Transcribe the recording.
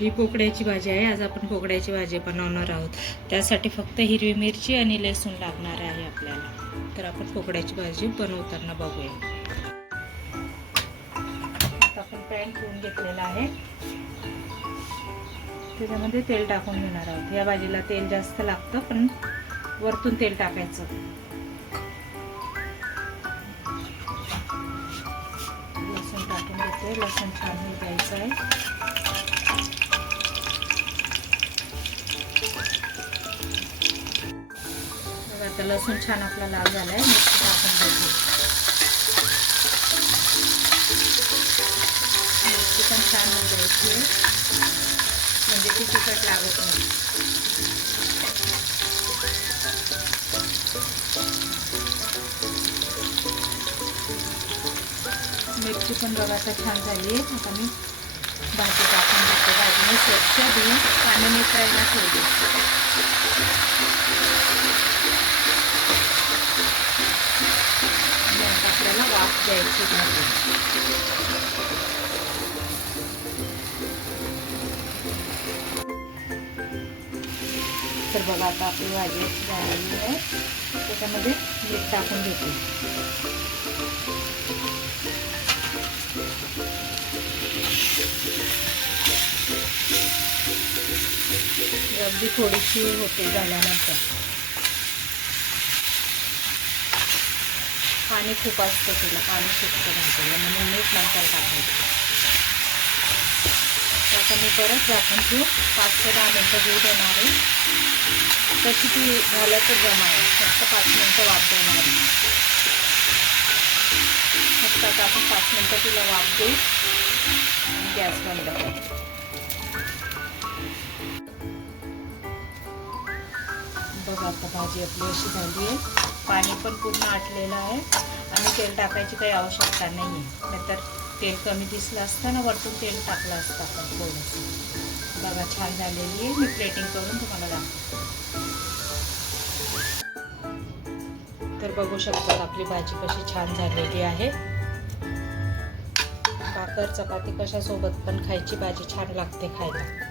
ही पोकड्याची भाजी आहे. आज आपण पोकड्याची भाजी बनवणार आहोत. त्यासाठी फक्त हिरवी मिरची आणि लसूण लागणार आहे आपल्याला. तर आपण पोकड्याची भाजी बनवताना बघूया. आता आपण पॅन ठेवून घेतलेला आहे. त्याच्यामध्ये तेल टाकून घेणार आहोत. या भाजीला तेल जास्त लागतं पण वरतून तेल टाकायचं. लसूण टाकून घेते लसूण छान द्यायचं आहे. आता लसूण छान आपला लाल झाला आहे मिरची टाकून घ्यायची मिरची पण छान होऊन द्यायची आहे. म्हणजे ती तिखट लागत नाही. मिरची पण बघा छान झाली आहे. आता मी भाजी टाकून घेते भाजी मी स्वच्छ धुवून पाणी नित्रायला ठेवली द्यायची भाजी तर आता आपली भाजी झालेली आहे त्याच्यामध्ये मीठ टाकून घेते अगदी थोडीशी होते झाल्यानंतर पाणी खूप असतं तिला पाणी सुटतं भाजीला म्हणून मीठ नंतर टाकायचं. आता मी परत झाकून ठेवू पाच ते दहा मिनटं घेऊ देणार आहे. तशी ती झालं तर जमा आहे फक्त पाच मिनटं वाफ देणार आहे. फक्त आता आपण पाच मिनटं तिला वाफ देऊ गॅस बंद करू. आता भाजी आपली अशी झाली आहे. पाणी पण पूर्ण आटलेलं आहे. आणि तेल टाकायची काही आवश्यकता नाही आहे. नाहीतर तेल कमी दिसलं असतं ना वरतून तेल टाकलं असतं आपण थोडंसं. बघा छान झालेली आहे. मी प्लेटिंग करून तुम्हाला दाखवते. तर बघू शकतात आपली भाजी कशी छान झालेली आहे. भाकर चपाती कशासोबत पण खायची भाजी छान लागते खायला.